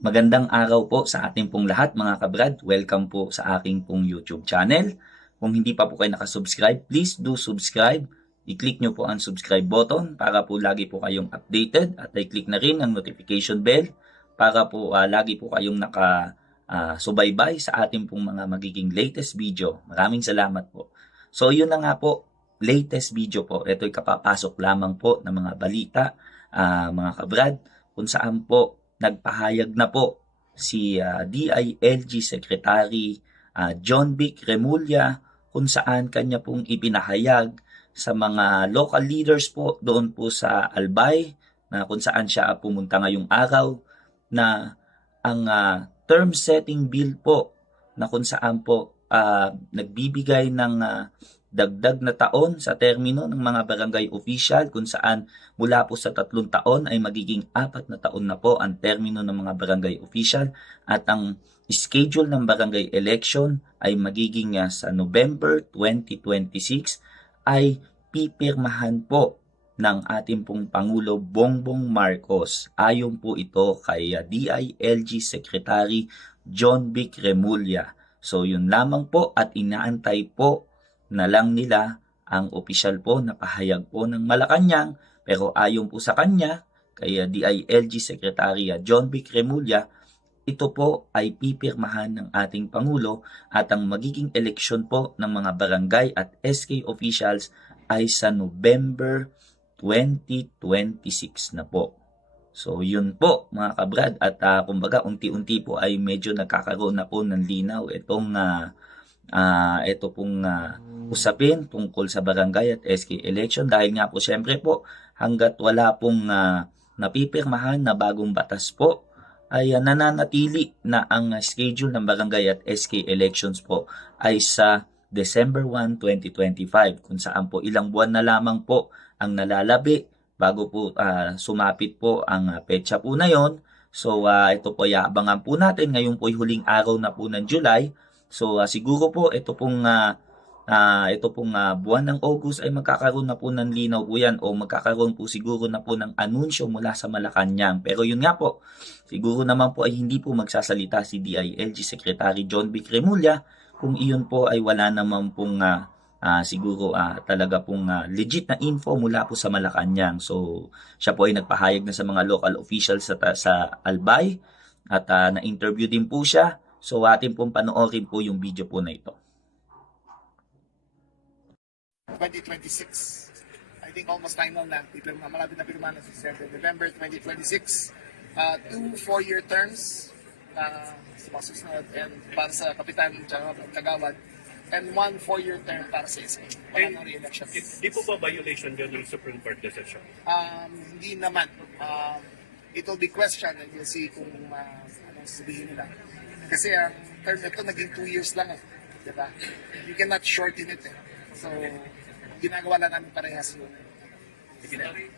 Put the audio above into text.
Magandang araw po sa ating pong lahat mga kabrad. Welcome po sa aking pong YouTube channel. Kung hindi pa po kayo nakasubscribe, please do subscribe. I-click nyo po ang subscribe button para po lagi po kayong updated at i-click na rin ang notification bell para po ah, lagi po kayong naka ah, subaybay sa ating pong mga magiging latest video. Maraming salamat po. So yun na nga po, latest video po. Ito'y kapapasok lamang po ng mga balita, ah, mga kabrad, kung saan po nagpahayag na po si ah, DILG Secretary ah, John Vic Remulla kung saan kanya pong ipinahayag sa mga local leaders po doon po sa Albay na kung saan siya pumunta ngayong araw na ang ah, term setting bill po na kung saan po ah, nagbibigay ng ah, dagdag na taon sa termino ng mga barangay official kung saan mula po sa tatlong taon ay magiging apat na taon na po ang termino ng mga barangay official at ang schedule ng barangay election ay magiging ah, sa November 2026 ay pipirmahan po ng ating pong Pangulo Bongbong Marcos. Ayon po ito kay ah, DILG Secretary John Vic Remulla. So yun lamang po at inaantay po na lang nila ang opisyal po na pahayag po ng Malacanang pero ayon po sa kanya kay ah, DILG Secretary ah, John Vic Remulla ito po ay pipirmahan ng ating Pangulo at ang magiging eleksyon po ng mga barangay at SK officials ay sa November 2026 na po. So yun po mga kabrad at ah, kumbaga unti-unti po ay medyo nagkakaroon na po ng linaw itong ah, ah, ito pong ah, usapin tungkol sa barangay at SK election dahil nga po syempre po hanggat wala pong ah, napipirmahan na bagong batas po ay ah, nananatili na ang schedule ng barangay at SK elections po ay sa December 1, 2025 kung saan po ilang buwan na lamang po ang nalalabi bago po ah, sumapit po ang petsa po na yon. So ah, ito po ay aabangan po natin ngayon po huling araw na po ng July. So ah, siguro po ito pong ah, ah, ito pong ah, buwan ng August ay magkakaroon na po ng linaw po yan o magkakaroon po siguro na po ng anunsyo mula sa Malacanang. Pero yun nga po, siguro naman po ay hindi po magsasalita si DILG Secretary John Vic Remulla kung iyon po ay wala naman pong ah, ah, siguro ah, talaga pong ah, legit na info mula po sa Malacanang. So siya po ay nagpahayag na sa mga local officials sa, sa Albay at ah, na-interview din po siya. So atin pong panoorin po yung video po na ito. 2026. I think almost final na. Pipirma, malapit na pirma na si Senator. November 2026. Uh, two four-year terms na sa mga susunod and para sa Kapitan Kagawad and one four-year term para sa SK. Wala nang re-election. Di, di po ba violation yun ng Supreme Court decision? Um, hindi naman. Um, it will be questioned and you'll see kung uh, anong sabihin nila. Kasi ang term nito naging two years lang eh. Diba? You cannot shorten it eh. So, ginagawa lang namin parehas yun. Secretary,